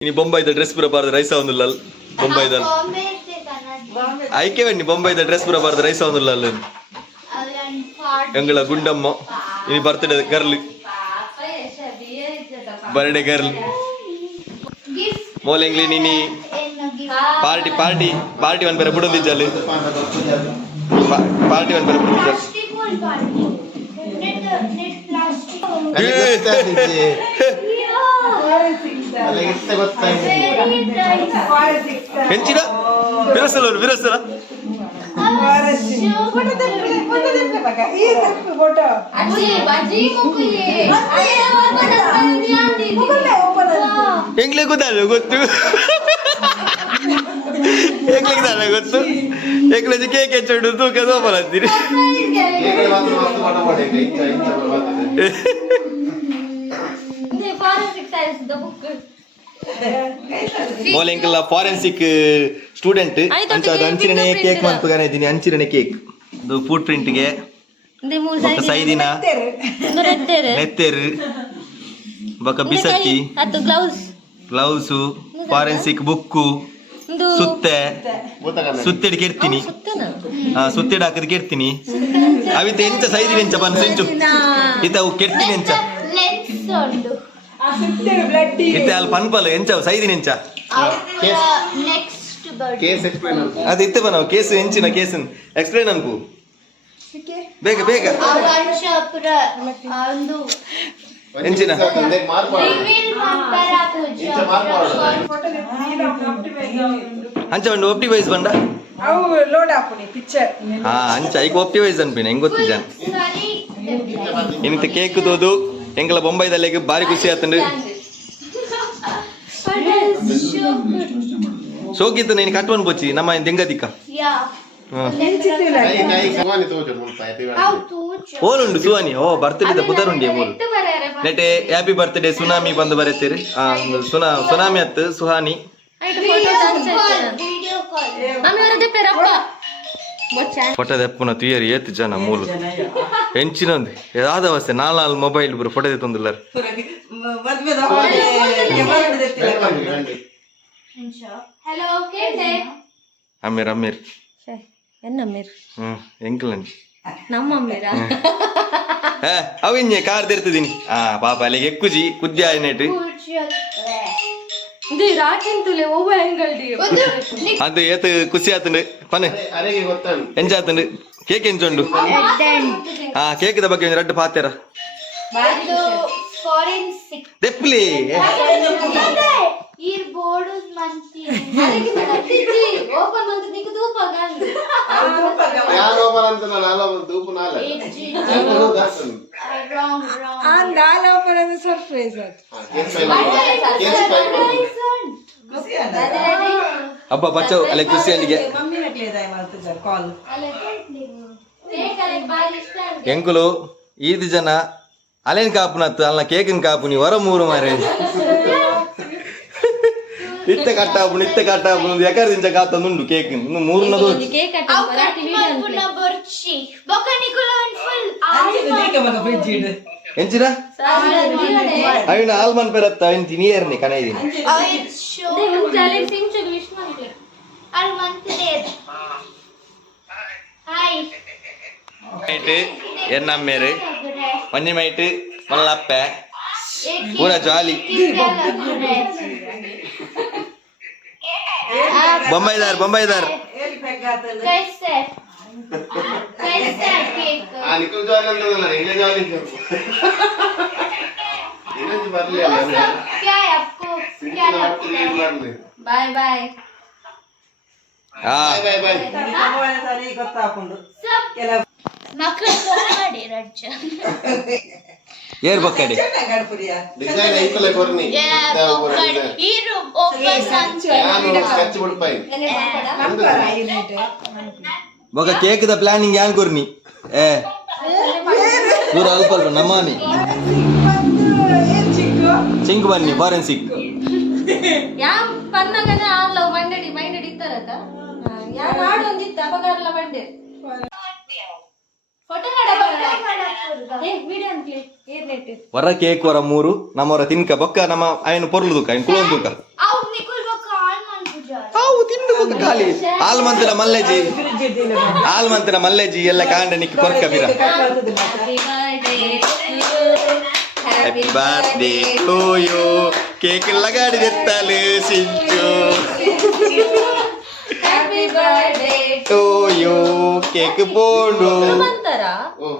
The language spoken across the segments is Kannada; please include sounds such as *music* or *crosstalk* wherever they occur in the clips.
ಇನಿ ಬೊಂಬೈದ ಡ್ರೆಸ್ ಪೂರ ಬಾರ್ದು ರೈಸ ಒಂದುಲ್ಲ ಬೊಂಬೈದ ಐಕೆ ಬನ್ನಿ ಬೊಂಬೈದ ಡ್ರೆಸ್ ಪೂರ ಬಾರ್ದು ರೈಸ ಒಂದುಲ್ಲ ಎಂಗಳ ಗುಂಡಮ್ಮ. ಇನಿ ಬರ್ತ್ಡೇ ಗರ್ಲ್ ಬರ್ಡೇ ಗರ್ಲ್ ಮೋಲೆಂಗ್ಲಿ ನೀನಿ ಪಾರ್ಟಿ ಪಾರ್ಟಿ ಪಾರ್ಟಿ ಒನ್ ಬೇರೆ ಬಿಡೋದಿದ್ದಲ್ಲಿ ಪಾರ್ಟಿ ಒನ್ ಬೇರೆ ಬಿಡೋದಿಜ್ಜಲ್ಲಿ *laughs* ಹೆಂಚಿನ ಬಿರಸಲ ಬಿರಸಲ ಹೆಂಗ್ಲೆ ಗೊತ್ತಲ್ಲ ಗೊತ್ತು. ಹೆಂಗ್ಲೆ ಗೊತ್ತಲ್ಲ ಗೊತ್ತು. ಹೆಂಗ್ಲೆ ಕೇಕ್ ಹೆಚ್ಚಿಡು ತೂಕ ಸೋಪಲ ಅಂತೀರಿ ಮೋಲೆಂಕಲ್ಲ ಫಾರೆನ್ಸಿಕ್ ಸ್ಟೂಡೆಂಟ್ ಆಯ್ತು, ಅಂಚ ಫಾರೆನ್ಸಿಕ್ ಸ್ಟೂಡೆಂಟ್ ಅಂತ fingerprint ಕೇಕ್ ಮಾಡ್ತಾನೆ ಇದ್ದೀನಿ ಅಂಚಿರನೆ ಕೇಕ್ ಇದು ಫುಡ್ ಪ್ರಿಂಟ್ಗೆ ಬೊಕ್ಕ ಸೈದಿನ ನೆತ್ತೆರು ಬೊಕ್ಕ ಬಿಸತ್ತಿ ಅದು ಗ್ಲೌಸ್ ಗ್ಲೌಸು ಫಾರೆನ್ಸಿಕ್ ಬುಕ್ಕು ಸುತ್ತೆ. ಸುತ್ತಿಡಿ ಕೆಡ್ತೀನಿ. ಹಾ ಸುತ್ತಿಡಿ ಹಾಕದ್ ಕೆಡ್ತೀನಿ. ಅವಿತ ಎಂಚ ಸೈದಿನ ಎಂಚ ಬಂದು ಸೆಂಚು ಇತ ಅವು ಕೆಡ್ತೀನಿ ಎಂಚ. ಇತ್ತ ಅಲ್ಲಿ ಪನ್ಪಲ್ ಎಂಚ ಸೈದಿನ ಎಂಚ. Next case. ಎಕ್ಸ್ಪ್ಲೈನ್ ಅದು ಇತ್ತೆ ನಾವು ಕೇಸ್ ಎಂಚಿನ ಕೇಸನ್. ಎಕ್ಸ್ಪ್ಲೈನ್ ಅನ್ಕು. ಬೇಗ ಬೇಗ. ಎಂಚಿನ? ಮಾರ್ಪಾಡು ಬಂಡು ಒಪ್ಟಿ ವೈಸ್ ಅಂಚ ಬಂಡ ಹಾ. ಅಂಚ ಈಗ ಒಪ್ಟಿವೈಸ್ ಅನ್ಪಿನ ಹೆಂಗ್ ಗೊತ್ತಿದ್ದ ಸರಿ ಇನ್ನಿತ ಕೇಕ್ ತೋದು ಎಂಕಲ ಬೊಂಬೈದಲ್ಲಿ ಬಾರಿ ಖುಷಿ ಆತಂಡು ಸೋಕಿತ್ತು ನೀನು ಕಟ್ವನ್ ಬೋಚಿ ನಮ್ಮ ದೆಂಗದಿಕ್ಕ ಓಲುಂಡು ಸುವಾನಿ ಓ ಬರ್ತ್ಡೇ ಪುದರುಂಡಿ ಮೂಲು ನೆಟೆ ಹ್ಯಾಪಿ ಬರ್ತ್ಡೇ ಸುನಾಮಿ ಬಂದು ಬರೆತೀರಿ ಆ ಸುನಾ ಸುನಾಮಿ ಅತ್ತು ಸುಹಾನಿ ವಿಡಿಯೋ ಕಾಲ್ ಫೋಟೋ ದೆಪ್ಪುನ ತುಯರಿ ಏತ್ ಜನ ಮೂಲು ಹೆಂಚಿನೊಂದು ಯಾವ್ದವಸ್ಥೆ ನಾಲ್ ನಾಲ್ ಮೊಬೈಲ್ ಬರು ಫೋಟೋ ತಂದಿಲ್ಲಾರ ಮದ್ವೆದ ಹಲೋ ಕೇಳ್ದೆ ಅಮೀರ್ ಅಮೀರ್ ಎನ್ನ ಮೀರ್ ಹ್ಮ್ ಎಂಕಲಂಜಿ ನಮ್ಮ ಮೀರಾ ಹೇ ಅವಿನ್ಯ ಕಾರ್ ತೆರ್ತದೀನಿ ಆ ಪಾಪ ಅಲ್ಲಿಗೆ ಎಕ್ಕುಜಿ ಕುದ್ಯ ನೆಟ್ ಇದು ರಾಕೆಂತುಲೆ ಒಬ್ಬ ಡಿ ಅದು ಏತ್ ಖುಷಿ ಆತುಂಡು. ಪನೆ ಅರೆಗೆ ಗೊತ್ತಾನು ಎಂಚ ಆತಂಡು ಕೇಕ್ ಆ ಕೇಕ್ ದ ಬಗ್ಗೆ ರೆಡ್ ರಡ್ಡು ಪಾತೆರ ಇದು ಫಾರೆನ್ಸಿಕ್ ದೆಪ್ಲಿ ಈ ಬೋರ್ಡ್ ಮಂತಿ ಓಪನ್ ಅಂತ ನಿಗದು ಪಗಂದು ಯಾರು ಒಬ್ಬರ ಅಂತ ನಾನು ಅಲ್ಲ ಒಂದು ದೂಪು ನಾಲ ರಾಂಗ್ ರಾಂಗ್ ಆ ನಾಲ್ ಸರ್ಪ್ರೈಸ್ ಅದು ಕೇಸ್ ಫೈಲ್ ಕೇಸ್ ಫೈಲ್ ಹಬ್ಬ ಬಚ್ಚವು ಅಲ್ಲಿ ಖುಷಿ ಅಲ್ಲಿಗೆ ಮಮ್ಮಿ ನಕ್ಲೇದಾಯ ಮಾಡ್ತಿದ್ದಾರೆ ಕಾಲ್ ಎಂಕುಲು ಈದ್ ಜನ ಅಲೆನ್ ಕಾಪುನತ್ತು ಅಲ್ಲ ಕೇಕಿನ ಕಾಪುನಿ ಹೊರ ಮೂರು ಮಾರೆ ಇತ್ತ ಕಟ್ಟಾಪುನು ಇತ್ತ ಕಟ್ಟಾಪುನು ಎಕರ್ ದಿಂಚ ಕಾತಂದುಂಡು ಕೇಕ್ ಇನ್ನು ಮೂರ್ನದು ಕೇಕ್ ಅವು ಕಟ್ ಮಾಡ್ಪುನ ಬರ್ಚಿ ಬೊಕ ನಿಕುಲ ಒಂದು ಫುಲ್ ಮಗ ಫ್ರಿಡ್ಜ್ ಇಡು ಎಂಚಿನ ಅವಿನ ಆಲ್ಮನ್ ಪೆರತ್ತ ಅವಿನ ತಿನಿಯರ್ನಿ ಕನೈದಿನಿ ಶೋ ಸಿಂಚುಗ್ ವಿಶ್ ಬನ್ನಿ ಮೈಟ್ವಲ್ಲಪ್ಪ پورا ಜಾಲಿ ಬಾಂಬೆದಾರ ಬಾಂಬೆದಾರ. ಗೆಸ್ಟ್ ಗೆಸ್ಟ್ ಹೇಳ್ತೀಗ ಆ ನಿኩል ಜವಾಂಗನ ಏನಿದೆ ಜಾಲಿ ನಿರಾಜ್ ಬರಲಿಲ್ಲ ಏನು ಆಗ್ತೀರಾ ಬೈ ಏರ್ ಬಕ್ಕಡಿ ಡಿಸೈನ್ ಐಕಲೆ ಕೊರ್ನಿ? ಹೀರೋ ಓಪನ್ ಅಂತ ನಾನು ಸ್ಕೆಚ್ ಯೂನಿಟ್ ಬೊಕ ಕೇಕ್ದ ಪ್ಲಾನಿಂಗ್ ಯಾನ್ ಕೊರ್ನಿ? ಏ. ಪೂರ ಅಲ್ಪ ಅಲ್ಪ ನಮ್ಮಾನಿ ಸಿಂಕ್ ಬನ್ನಿ ಫಾರೆನ್ಸಿಕ್ ಯಾವ ಪನ್ನಗನ ಆಲ್ಲ ಮಂಡಡಿ ಮೈಂಡಡಿ ಇತ್ತಾರಕ ಯಾವ ನಾಡು ಒಂದಿತ್ತ ಅಪಗಾರಲ ಬಂಡೆ ಫೋಟೋ ಏ ವಿಡಿಯೋ ಅನ್ಕ್ಲಿ ಏನ್ ರೇಟ್ ಹೊರ ಕೇಕ್ ಹೊರ ಮೂರು ನಮ್ಮವರ ತಿನ್ಕ ಬೊಕ್ಕ ನಮ್ಮ ಆಯ್ನ ಪೊರ್ಲು ದುಃಖ ಆಯ್ನ ಕುಲೊಂದು ದುಃಖ ಅವು ಖಾಲಿ ಹಾಲ್ ಮಂತಿನ ಮಲ್ಲೆಜಿ ಹಾಲ್ ಮಂತಿನ ಮಲ್ಲೆಜಿ ಎಲ್ಲ ಕಾಂಡ ನಿಕ್ ಕೊರ್ಕ ಬಿರ happy birthday to you cake ಲಗಾಡಿ ದೆತ್ತಲು Sinchu happy birthday to you cake ಬೋಂಡು. ಅಂತಾರ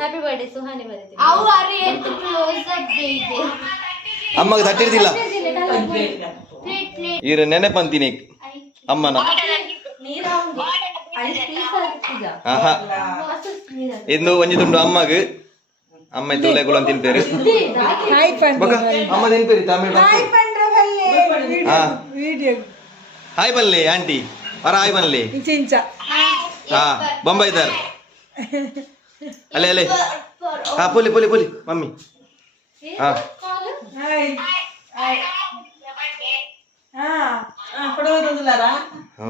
ಹ್ಯಾಪಿ ಬರ್ಡೇ ಸುಹಾನಿ ಬರುತ್ತೆ ಅವು ಅರೆ ಎಷ್ಟು ಕ್ಲೋಸ್ ಆಗಿ ಇದೆ. ಅಮ್ಮಗೆ ತಟ್ಟಿರ್ತಿಲ್ಲ. ಇರ ನೆನಪಂತೀನಿ ಅಮ್ಮನ ನೀರ ಐಸ್ ಪೀಸ್ ಆಗ್ತಿದ ಆಹಾ. ಮಸ್ತ್ ನೀರ ಇಂದು ಒಂಜಿ ತುಂಡು ಅಮ್ಮಗ. ಅಮ್ಮ ತೂಲೆ ಕುಲ ತಿನ್ಪೇರು ಅಮ್ಮ ತಿನ್ಪೇರಿ ತಮಿಳು ಹಾಯ್ ಪಂಡ್ರ ಬಲ್ಲೆ ಹಾ. ವಿಡಿಯೋ ಹಾಯ್ ಬನ್ಲಿ ಆಂಟಿ. ಅವರ ಹಾಯ್ ಬನ್ಲಿ ಇಂಚಿಂಚ ಹಾ ಬೊಂಬೈ ದರ್. ಅಲೆ ಅಲೆ ಹಾ ಪೊಲಿ ಪೊಲಿ ಪೊಲಿ ಮಮ್ಮಿ. ಹಾ. ಹಾಯ್. ಹಾಯ್ ಹಾ ಹಾ ಕೊಡೋದಿಲ್ಲಾರಾ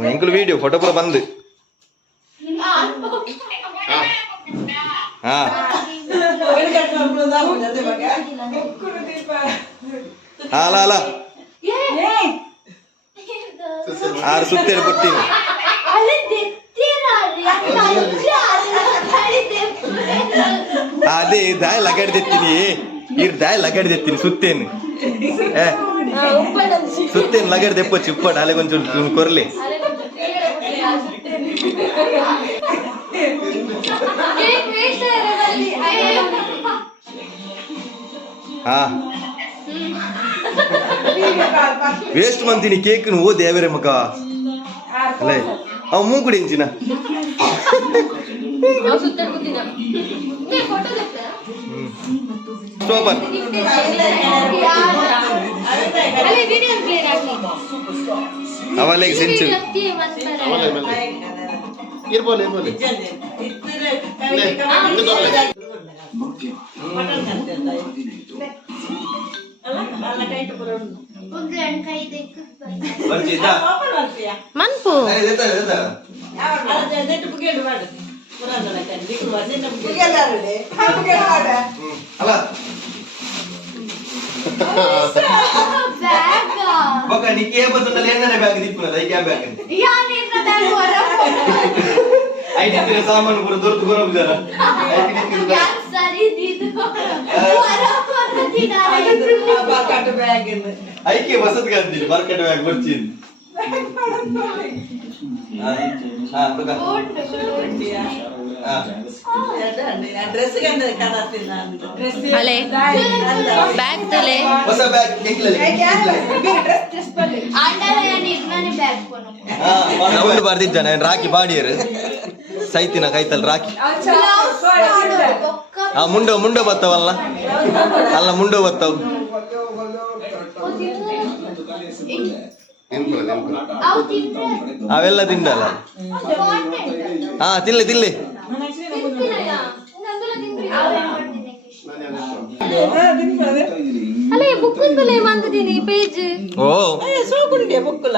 ಎಂಕುಲು ವಿಡಿಯೋ ಫೋಟೋ ಪೂರ ಬಂದು ಹಾ ಅಲ ಅಲ ಆರು ಸುತ್ತೇರು ಕೊಟ್ಟಿನಿ ಅಲ್ಲಿ ತೆತ್ತೀರಾರಿ ಅದೇ ದಾಯ ಲಗಾಡಿ ತೆತ್ತೀನಿ ಇರ್ ದಾಯ ಲಗಾಡಿ ತೆತ್ತೀನಿ ಸುತ್ತೇನು ಸುತ್ತೇನು ಲಗಾಡಿ ಚಿಪ್ಪಡ್ ಅಲೆ ಕೊಂಚ ಕೊರ್ಲಿ. ವೇಸ್ಟ್ ಮಂತೀನಿ ಕೇಕ್ ಓ ದೇವರೇ ಮಗ? ಅಲ್ಲೇ. ಅವ ಮೂಗುಡಿ ಇಂಚಿನ ಸೂಪರ್ ಅವಲೆಗೆ ಸೆಂಚು. ಇರ್ಬೋದು ಬರ್ತಿದ್ದ ಮನ್ಪು. ಅಲ್ಲ ಬೊಕ್ಕ ನೀ ಕೇ ಬಂದಲ್ಲಿ ಎಣ್ಣೆ ಬ್ಯಾಗ್ ದಿಪ್ಪುನದ ಐ ಕ್ಯಾ ಬ್ಯಾಗ್ ಐಟಿ ತಿರ ಸಾಮಾನು ಪೂರ ದೊರೆತು ಬರೋ ಜರ ಐಟಿ ತಿರ ಐಕೆ ಬಸತ್ ಗಂತೀನಿ ಮಾರ್ಕೆಟ್ ಬ್ಯಾಗ್ ಬರ್ತೀನಿ. *laughs* *laughs* ಅಲೆ. ಬ್ಯಾಗ್ ತಲೆ. ಹೊಸ ಬ್ಯಾಗ್ ನಿಕ್ಲಲ್ಲಿ. ರೌಂಡ್ ಬರ್ದಿದ್ದಾನೆ ರಾಕಿ ಬಾಡಿಯರು? ಸೈತಿನ ಕೈತಲ್ ರಾಕಿ ಆ ಮುಂಡ ಮುಂಡ ಬತ್ತವಲ್ಲ? ಅಲ್ಲ ಮುಂಡ ಬತ್ತವು. ಅವೆಲ್ಲ ತಿಂಡಲ್ಲ ಹಾ ತಿನ್ಲಿ ತಿನ್ಲಿ. ಅಲೆ ಬುಕ್ ಪೇಜ್ ಓ. ಸೋಕುಂಡೆ ಬುಕ್ಕುಲ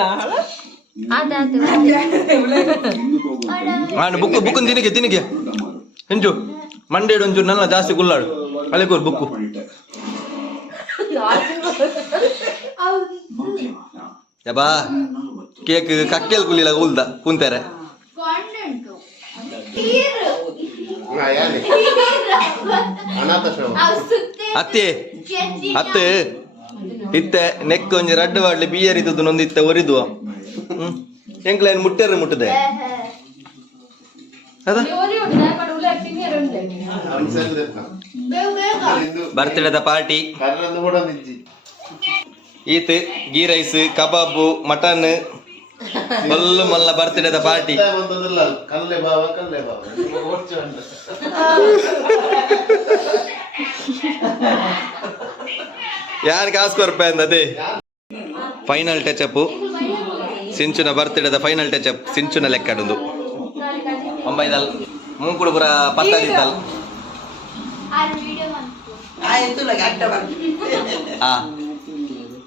ಆಂಡ್ ಬುಕ್ ಬುಕ್ ತಿನಿಗೆ ತಿನಿಗೆ ಹೆಂಜು. ಮಂಡೇಡು ಒಂಚೂರು ನನ್ನ ಜಾಸ್ತಿ ಗುಲ್ಲಾಡು. ಅಲೆ ಕೂರ್ ಬುಕ್ಕು. ಯಬಾ ಕೇಕ್ ಕಕ್ಕೆಲ್ ಕುಲಿಲ ಉಲ್ದ ಕುಂತಾರೆ. ಅತ್ತೆ ಅತ್ತೆ. ಇತ್ತೆ ನೆಕ್ ಒಂಜಿ ರಡ್ಡು ವಾಡ್ಲಿ ಬಿಯರ್ ಇದ್ದದ್ದು ನೊಂದಿತ್ತೆ ಒರಿದು ಹ್ಮ್ ಎಂಕ್ಲೇನ್ ಮುಟ್ಟೆರ್ ಮುಟ್ಟದೆ? ಅದ ಬರ್ತ್ಡೇದ ಪಾರ್ಟಿ ಈತ್ ಗೀ ರೈಸ್ ಕಬಾಬು ಮಟನ್. ಮಲ್ಲ ಮಲ್ಲ ಬರ್ತ್ಡೇದ ಪಾರ್ಟಿ. ಯಾರು ಕಾಸು ಕೊರ್ಪೆ ಅಂದದೆ? ಫೈನಲ್ ಟಚ್ ಅಪ್ ಸಿಂಚುನ ಬರ್ತ್ಡೇದ ಫೈನಲ್ ಟಚ್ ಅಪ್ ಸಿಂಚುನ ಲೆಕ್ಕಡುದು ಒಂಬೈದಲ್. ಮೂಕುಡು ಪುರ ಪತ್ತಾದಿತ್ತಲ್. ಆಯ್ತು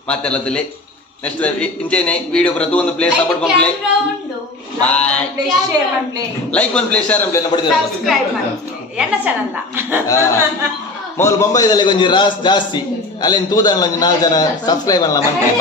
ಮತ್ತೆಲ್ಲ ನೆಕ್ಸ್ಟ್ ಇಂಚೇನೆ ವಿಡಿಯೋ ಬರೋದು ಒಂದು ಪ್ಲೇಸ್ ಸಪೋರ್ಟ್ ಮಾಡ್ಲಿ. ಬಾಯ್ ಲೈಕ್ ಒಂದು ಪ್ಲೇಸ್ ಶೇರ್ ಪ್ಲೇಸ್ ಬಡಿದ್ರು ಎನ್ನ ಚಾನಲ್ ಮೊದಲು ಬೊಂಬೈದಲ್ಲಿ ಕೊಂಚ ರಾಸ್ ಜಾಸ್ತಿ. ಅಲ್ಲಿ ತೂದಣ್ಣ ಒಂಜಿ ನಾಲ್ಕು ಜನ ಸಬ್ಸ್ಕ್ರೈಬ್ ಅಲ್ಲ ಮಾಡ್ತಾರೆ